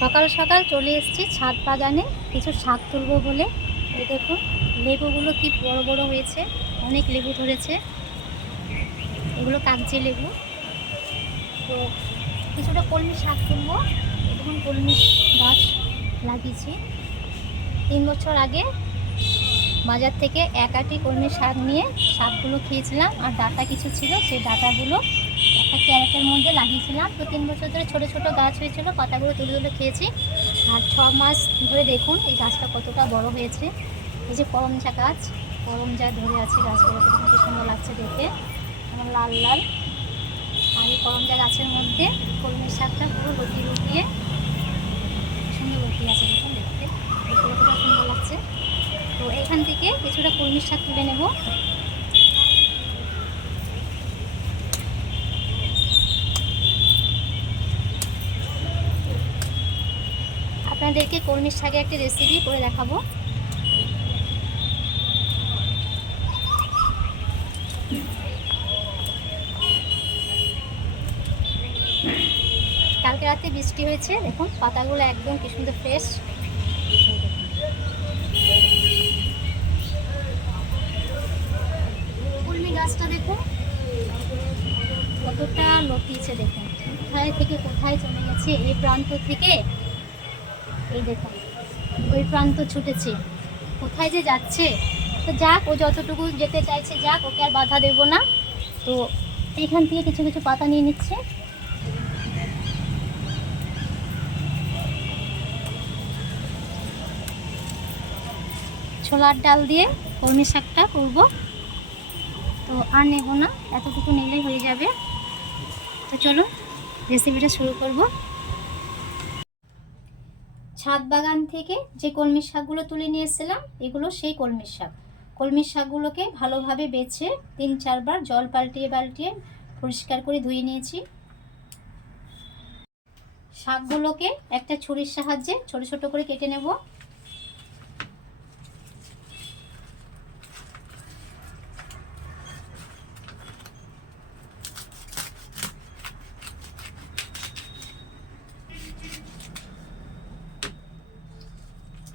সকাল সকাল চলে এসেছি ছাদ বাগানে কিছু শাক তুলবো বলে। এই দেখুন লেবুগুলো কি বড় বড় হয়েছে, অনেক লেবু ধরেছে। এগুলো কাগজি লেবু। তো কিছুটা কলমি শাক তুলবো। দেখুন কলমি গাছ লাগিয়েছি 3 বছর আগে বাজার থেকে এক আটি কলমি শাক নিয়ে শাকগুলো খেয়েছিলাম, আর ডাঁটা কিছু ছিল সেই ডাঁটাগুলো একটা ক্যারেটের মধ্যে লাগিয়েছিলাম। তো 3 বছর ধরে ছোটো ছোটো গাছ হয়েছিল, পাতাগুলো তুলে তুলে খেয়েছি। আর 6 মাস ধরে দেখুন এই গাছটা কতটা বড় হয়েছে। এই যে করমচা গাছ, করমচা ধরে আছে গাছগুলো, দেখুন কি সুন্দর লাগছে দেখে, এবং লাল লাল। আর এই করমচা গাছের মধ্যে কলমি শাকটা পুরো লতিয়ে লতিয়ে সুন্দর লতিয়ে আছে, দেখুন দেখতে কতটা সুন্দর লাগছে। তো এখান থেকে কিছুটা কলমি শাক তুলে নেব। আপনাদেরকে কলমি শাকের একটা রেসিপি করে দেখাবো। কালকে রাতে বৃষ্টি হয়েছে, দেখুন পাতাগুলো একদম কি সুন্দর ফ্রেশ। কলমি গাছটা দেখুন কতটা লতিয়েছে, দেখুন কোথায় থেকে কোথায় চলে গেছে, এই প্রান্ত থেকে এই দেখুন ওই প্রান্ত ছুটেছে, কোথায় যে যাচ্ছে। তো যাক, ও যতটুকু যেতে চাইছে যাক, ওকে আর বাধা দেব না। তো এইখান থেকে কিছু কিছু পাতা নিয়ে নিচ্ছে। ছোলার ডাল দিয়ে কলমি শাকটা করবো। তো আর নেব না, এতটুকু নিলেই হয়ে যাবে। তো চলুন রেসিপিটা শুরু করব। ছাদ বাগান থেকে যে কলমি শাকগুলো তুলে নিয়ে এসেছিলাম, এগুলো সেই কলমি শাক। কলমি শাকগুলোকে ভালোভাবে বেছে 3-4 বার জল পাল্টিয়ে পাল্টিয়ে পরিষ্কার করে ধুয়ে নিয়েছি। শাকগুলোকে একটা ছুরির সাহায্যে ছোট ছোট করে কেটে নেব।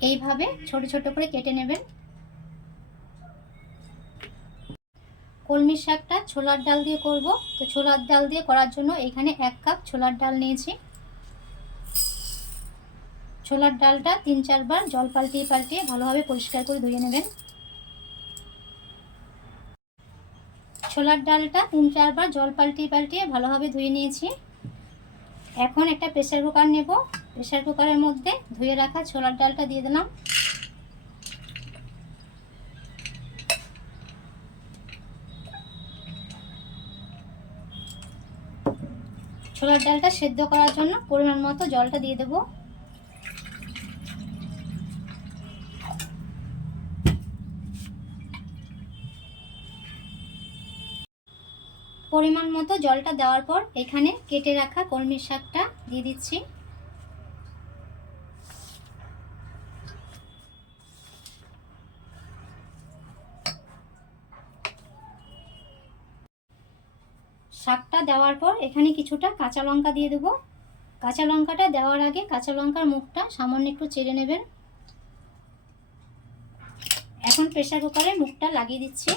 এইভাবে ছোট ছোট করে কেটে নেবেন। কলমি শাকটা ছোলার ডাল দিয়ে করব। তো ছোলার ডাল দিয়ে করার জন্য এখানে 1 কাপ ছোলার ডাল নিয়েছি। ছোলার ডালটা 3-4 বার জল পাল্টিয়ে পাল্টিয়ে ভালোভাবে পরিষ্কার করে ধুয়ে নেবেন। ছোলার ডালটা 3-4 বার জল পাল্টিয়ে পাল্টিয়ে ভালোভাবে ধুয়ে নিয়েছি। এখন একটা প্রেসার কুকার নেব। প্রেসার কুকারের মধ্যে ধুয়ে রাখা ছোলার ডালটা দিয়ে দিলাম। ছোলার ডালটা সেদ্ধ করার জন্য পরিমাণ মতো জলটা দিয়ে দেব। পরিমাণ মতো জলটা দেওয়ার পর এখানে কেটে রাখা কলমি শাকটা দিয়ে দিচ্ছি। শাকটা দেওয়ার পর এখানে কিছুটা কাঁচা লঙ্কা দিয়ে দেব। কাঁচা লঙ্কাটা দেওয়ার আগে কাঁচা লঙ্কার মুখটা সামান্য একটু চেড়ে নেবেন। এখন প্রেসার কুকারে মুখটা লাগিয়ে দিচ্ছি।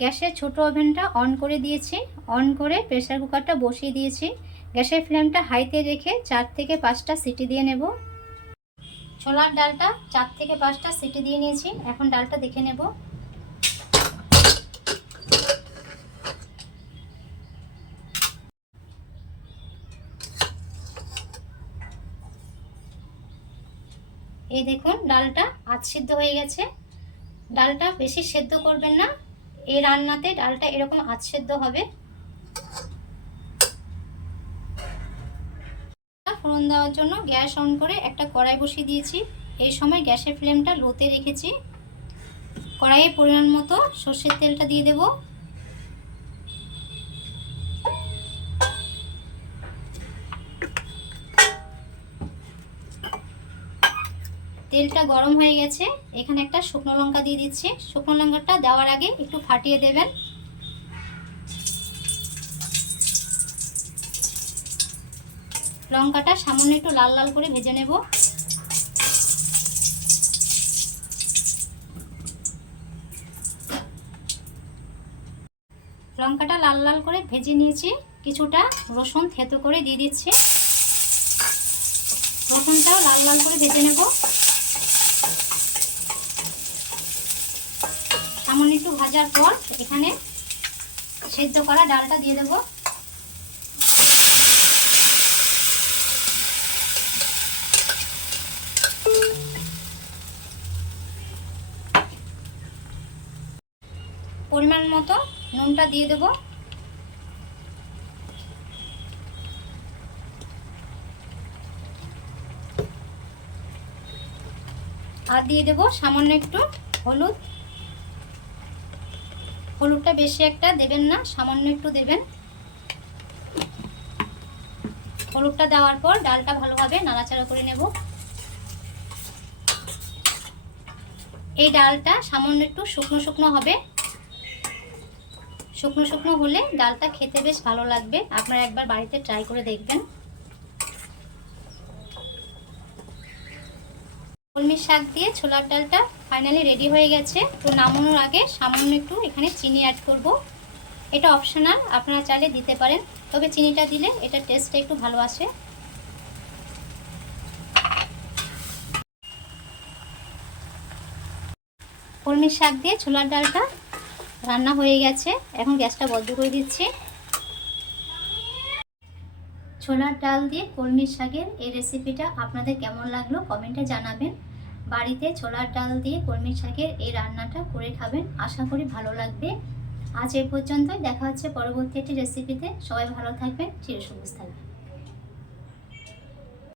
গ্যাসের ছোট ওভেনটা অন করে দিয়েছি। অন করে প্রেসার কুকারটা বসিয়ে দিয়েছি। গ্যাসের ফ্লেমটা হাইতে রেখে 4 থেকে 5টা সিটি দিয়ে নেব। ছোলার ডালটা 4 থেকে 5টা সিটি দিয়ে নিয়েছি। এখন ডালটা দেখে নেব। এই দেখুন ডালটা আধ সিদ্ধ হয়ে গেছে। ডালটা বেশি সেদ্ধ করবেন না, এই রান্নাতে ডালটা এরকম আধ সেদ্ধ হবে। ফোড়ন দেওয়ার জন্য গ্যাস অন করে একটা কড়াই বসিয়ে দিয়েছি। এই সময় গ্যাসের ফ্লেমটা লোতে রেখেছি। কড়াইয়ে পরিমাণ মতো সর্ষের তেলটা দিয়ে দেব। তেলটা গরম হয়ে গেছে, এখানে একটা শুকনো লঙ্কা দিয়ে দিচ্ছি। শুকনো লঙ্কাটা দেওয়ার আগে একটু ফাটিয়ে দেবেন। লঙ্কাটা সামান্য একটু লাল লাল করে ভেজে নেব। লঙ্কাটা লাল লাল করে ভেজে নিয়েছি। কিছুটা রসুন থেতো করে দিয়ে দিচ্ছি। রসুনটাও লাল লাল করে ভেজে নেব। সামান্য একটু ভাজার পর এখানে সেদ্ধ করা ডালটা দিয়ে দেব। পরিমাণ মতো নুনটা দিয়ে দেব। আর দিয়ে দেব সামান্য একটু হলুদ। হলুদটা বেশি একটা দেবেন না, সামান্য একটু দেবেন। হলুদটা দেওয়ার পর ডালটা ভালোভাবে নাড়াচাড়া করে নেব। এই ডালটা সামান্য একটু শুকনো শুকনো হবে। শুকনো শুকনো হলে ডালটা খেতে বেশ ভালো লাগবে। আপনারা একবার বাড়িতে ট্রাই করে দেখবেন। কলমির শাক দিয়ে ছোলার ডালটা ফাইনালি রেডি হয়ে গেছে। তো নামানোর আগে সামান্য একটু এখানে চিনি অ্যাড করব। এটা অপশনাল, আপনারা চাইলে দিতে পারেন, তবে চিনিটা দিলে এটা টেস্টটা একটু ভালো আসে। কলমির শাক দিয়ে ছোলার ডালটা রান্না হয়ে গেছে। এখন গ্যাসটা বন্ধ করে দিচ্ছি। ছোলার ডাল দিয়ে কলমির শাকের এই রেসিপিটা আপনাদের কেমন লাগলো কমেন্টে জানাবেন। বাড়িতে ছোলার ডাল দিয়ে কলমির শাকের এই রান্নাটা করে খাবেন, আশা করি ভালো লাগবে। আজ এই পর্যন্তই, দেখা হচ্ছে পরবর্তী একটি রেসিপিতে। সবাই ভালো থাকবেন, চিরসবুজ থাকবেন।